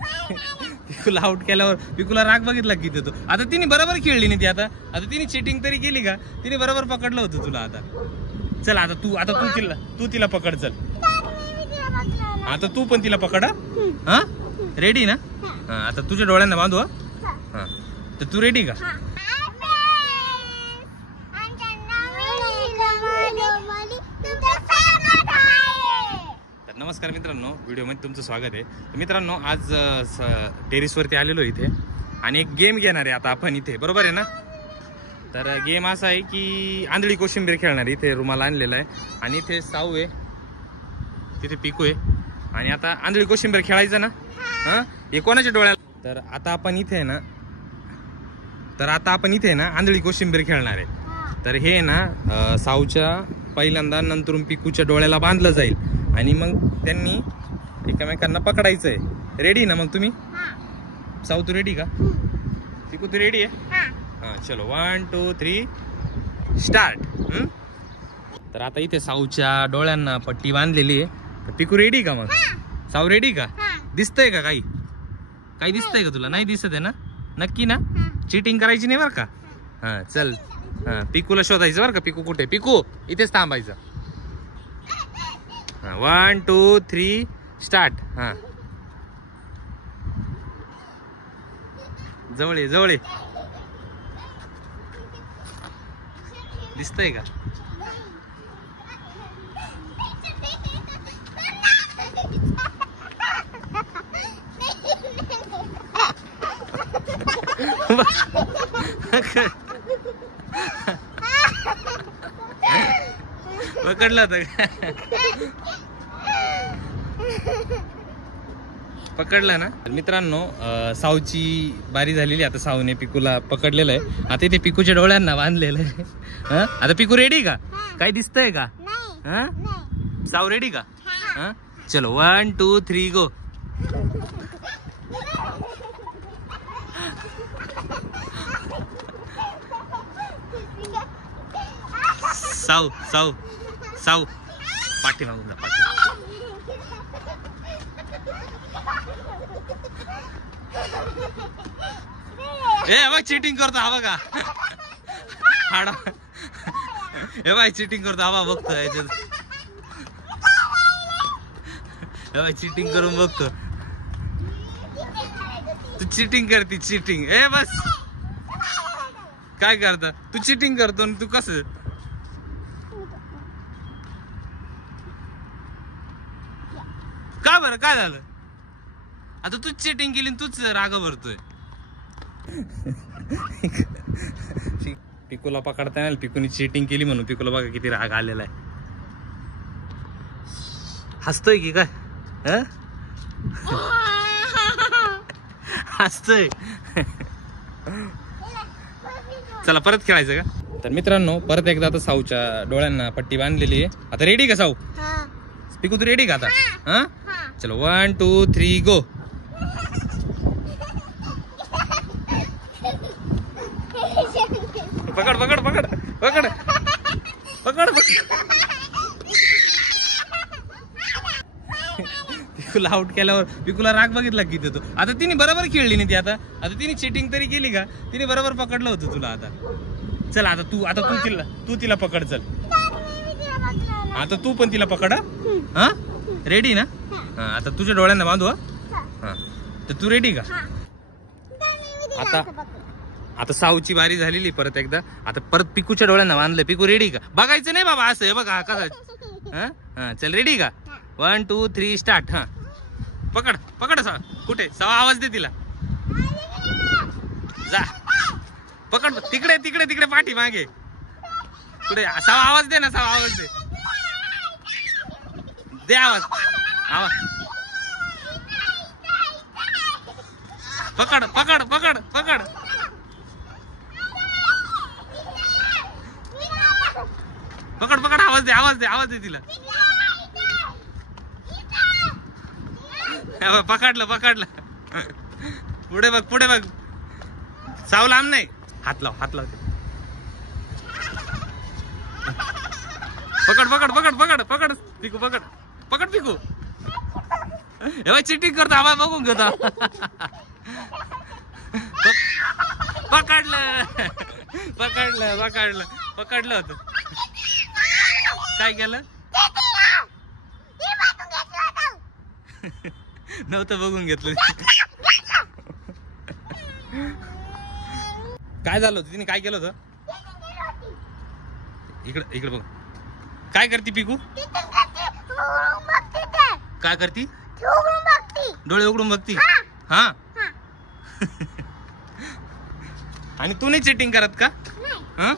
पिकूला out केल्यावर पिकूला राग बघितला की तो आता तिने बरोबर खेळली नाही ती आता तिने चिटिंग तरी केली का तिने बरोबर पकडलं होतं तुला आता चल आता तू तिला पकड चल आता तू पण तिला पकड हा रेडी ना आता तुझ्या डोळ्यांना बांधू हा तर तू रेडी का नमस्कार मित्रांनो व्हिडिओमध्ये तुमचं स्वागत आहे मित्रांनो आज टेरिसवरती आलेलो इथे आणि एक गेम घेणार आहे आता आपण इथे बरोबर आहे ना तर गेम असा आहे की आंधळी कोशिंबीर खेळणार इथे रुमाल आणलेला आहे आणि इथे साऊ आहे तिथे पिकू आहे आणि आता आंधळी कोशिंबीर खेळायचं ना हा हे कोणाच्या डोळ्याला तर आता आपण इथे ना आंधळी कोशिंबीर खेळणार आहे तर हे ना साऊच्या पहिल्यांदा नंतरून पिकूच्या डोळ्याला बांधलं जाईल आणि मग त्यांनी एकमेकांना पकडायचंय रेडी ना मग तुम्ही साऊ तू रेडी का पिकू तू रेडी आहे हा चलो 1 2 3 स्टार्ट तर आता इथे साऊच्या डोळ्यांना पट्टी बांधलेली आहे तर पिकू रेडी का मग साऊ रेडी का दिसतंय का काही दिसतंय का तुला नाही दिसत आहे ना नक्की ना चिटिंग करायची नाही बरं का हा चल हा पिकूला शोधायचं बरं का पिकू कुठे पिकू इथेच थांबायचं 1 2 3 स्टार्ट हा जवळ दिसतंय का पकडला होता पकडला ना मित्रांनो साऊची बारी झालेली आता साऊने पिकूला पकडलेलं आहे आता इथे पिकूच्या डोळ्यांना बांधलेलं आहे आता पिकू रेडी का काही दिसतंय का साऊ रेडी का चलो 1 2 3 गो साऊ पाठी मागून जा पाठी बघ चिटिंग करतो हा बघा हे बाय चिटिंग करतो हा बघतो याच्यात चिटिंग करून बघतो तू चिटिंग करते चिटिंग बस काय करता तू चिटिंग करतो तू कसं का बरं काय झालं आता तूच चिटिंग केली तूच राग भरतोय पिकूला पकडता नाही पिकूने चिटिंग केली म्हणून पिकूला बघा किती राग आलेला आहे हसतोय की काय हसतोय चला परत खेळायचं का तर मित्रांनो परत एकदा आता साऊच्या डोळ्यांना पट्टी बांधलेली आहे आता रेडी का साऊ पिकू तू रेडी का आता हा चलो 1 2 3 गो पकड पिकूला आउट केल्यावर पिकूला राग बघितला की तो आता तिने बरोबर खेळली नाही ती आता तिने चिटिंग तरी केली का तिने बरोबर पकडलं होतं तुला आता चल आता तू तिला पकड चल आता तू पण तिला पकड हा रेडी ना आता तुझ्या डोळ्यांना बांधू हा तर तू रेडी का आता साऊची बारी झालेली परत एकदा आता परत पिकूच्या डोळ्यांना बांधलं पिकू रेडी का बघायचं नाही बाबा असं बघा कसं हा चल रेडी का 1 2 3 स्टार्ट हा पकड सा कुठे सावा आवाज दे तिला जा पकड तिकडे पाठी मागे कुठे सावा आवाज दे ना सावा आवाज दे आवाज पकड आवाज दे तिला पकडलं पुढे बघ साव लांब नाही हात लाव पकड पिकू पकड पिकू एव्हा चिटिंग करतो आम्हाला बघून घेतो. पकडलं पकडलं पकडलं पकडलं होतं. काय केलं नव्हतं बघून घेतलं. काय झालं होतं तिने काय केलं होतं. इकडे इकडे बघ काय करते पिकू. काय करती डोळे उघडून बघती. हा आणि तू नाही चिटिंग करत का. हा